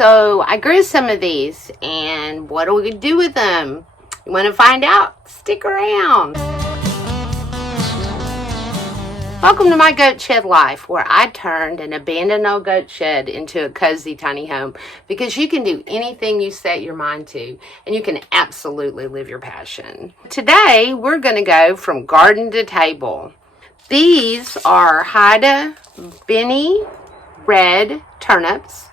So I grew some of these, and what do we do with them? You want to find out? Stick around. Welcome to my goat shed life, where I turned an abandoned old goat shed into a cozy tiny home, because you can do anything you set your mind to, and you can absolutely live your passion. Today, we're going to go from garden to table. These are Haida Benny red turnips.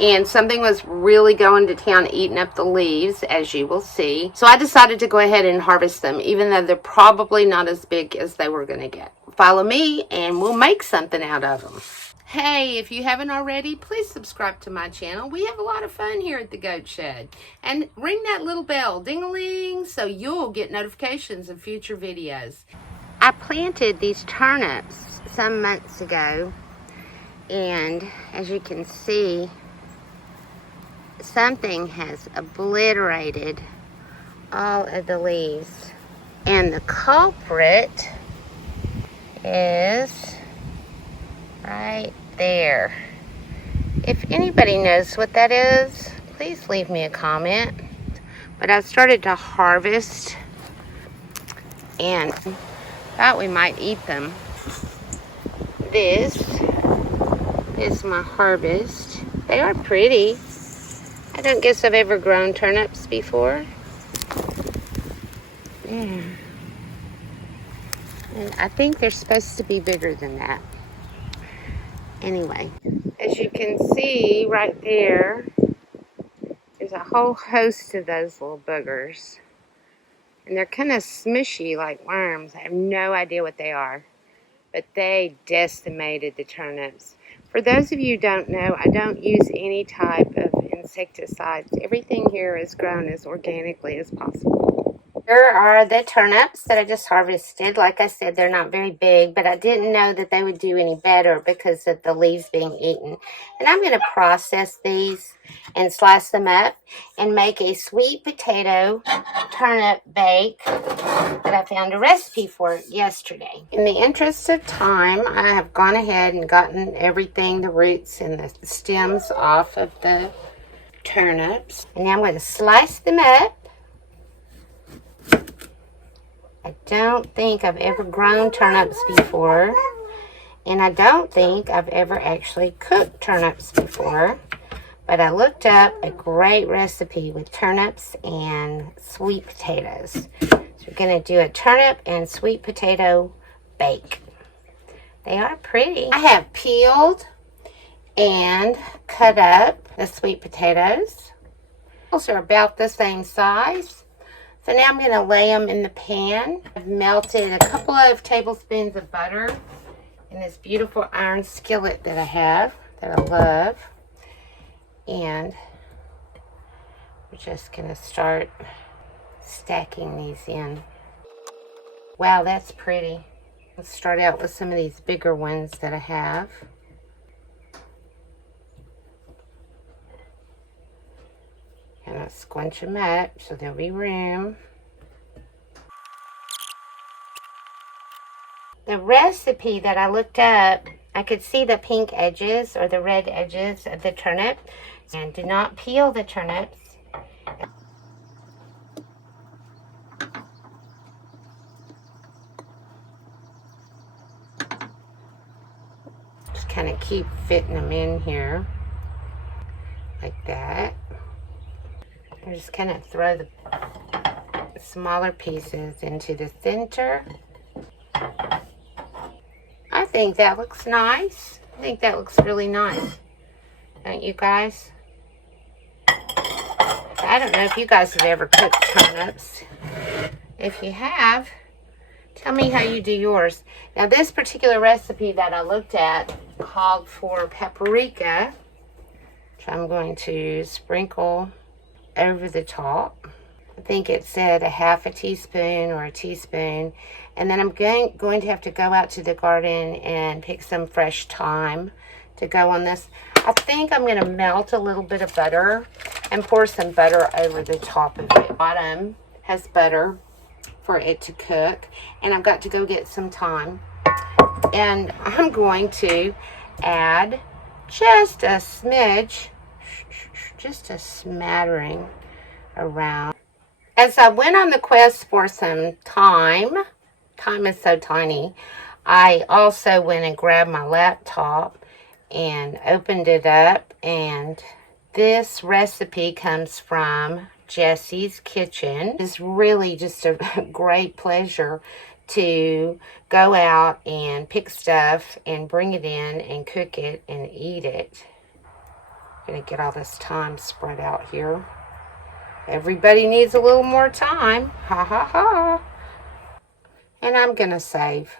And something was really going to town eating up the leaves, as you will see. So I decided to go ahead and harvest them, even though they're probably not as big as they were going to get. Follow me and we'll make something out of them. Hey, if you haven't already, please subscribe to my channel. We have a lot of fun here at the Goat Shed. And ring that little bell, ding-a-ling, so you'll get notifications of future videos. I planted these turnips some months ago. And as you can see, something has obliterated all of the leaves. And the culprit is right there. If anybody knows what that is, please leave me a comment. But I've started to harvest and thought we might eat them. This is my harvest. They are pretty. I don't guess I've ever grown turnips before. Yeah. And I think they're supposed to be bigger than that. Anyway, as you can see right there, there's a whole host of those little boogers. And they're kind of smushy like worms. I have no idea what they are. But they decimated the turnips. For those of you who don't know, I don't use any type of insecticides. Everything here is grown as organically as possible. Here are the turnips that I just harvested. Like I said, they're not very big, but I didn't know that they would do any better because of the leaves being eaten. And I'm going to process these and slice them up and make a sweet potato turnip bake that I found a recipe for yesterday. In the interest of time, I have gone ahead and gotten everything, the roots and the stems off of the turnips. And now I'm going to slice them up. I don't think I've ever grown turnips before. And I don't think I've ever actually cooked turnips before. But I looked up a great recipe with turnips and sweet potatoes. So we're going to do a turnip and sweet potato bake. They are pretty. I have peeled and cut up the sweet potatoes. Those are about the same size. So now I'm going to lay them in the pan. I've melted a couple of tablespoons of butter in this beautiful iron skillet that I have, that I love. And we're just going to start stacking these in. Wow, that's pretty. Let's start out with some of these bigger ones that I have. And I'll squinch them up so there'll be room. The recipe that I looked up, I could see the pink edges or the red edges of the turnip. And do not peel the turnips. Just kind of keep fitting them in here. Like that. I just kind of throw the smaller pieces into the center. I think that looks nice. I think that looks really nice. Don't you guys? I don't know if you guys have ever cooked turnips. If you have, tell me how you do yours. Now this particular recipe that I looked at called for paprika, which I'm going to sprinkle over the top. I think it said a half a teaspoon or a teaspoon. And then I'm going to have to go out to the garden and pick some fresh thyme to go on this. I think I'm going to melt a little bit of butter and pour some butter over the top of it. Bottom has butter for it to cook. And I've got to go get some thyme. And I'm going to add just a smidge just a smattering around. As I went on the quest for some thyme is so tiny, I also went and grabbed my laptop and opened it up, and this recipe comes from Jessie's Kitchen. It's really just a great pleasure to go out and pick stuff and bring it in and cook it and eat it. I'm gonna get all this thyme spread out here. Everybody needs a little more time. Ha ha ha. And I'm going to save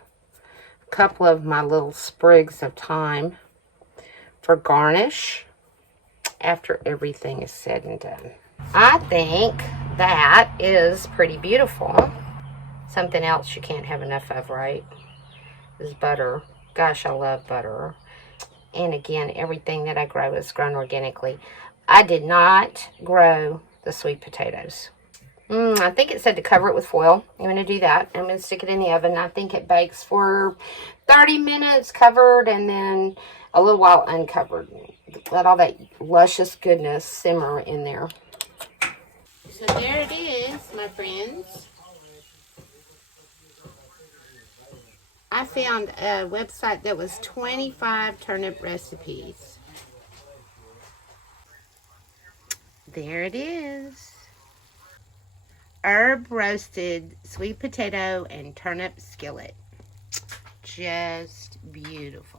a couple of my little sprigs of thyme for garnish after everything is said and done. I think that is pretty beautiful. Something else you can't have enough of, right? Is butter. Gosh, I love butter. And again, everything that I grow is grown organically. I did not grow the sweet potatoes. I think it said to cover it with foil. I'm going to do that. I'm going to stick it in the oven. I think it bakes for 30 minutes covered and then a little while uncovered. Let all that luscious goodness simmer in there. So there it is, my friends. I found a website that was 25 turnip recipes. There it is. Herb roasted sweet potato and turnip skillet. Just beautiful.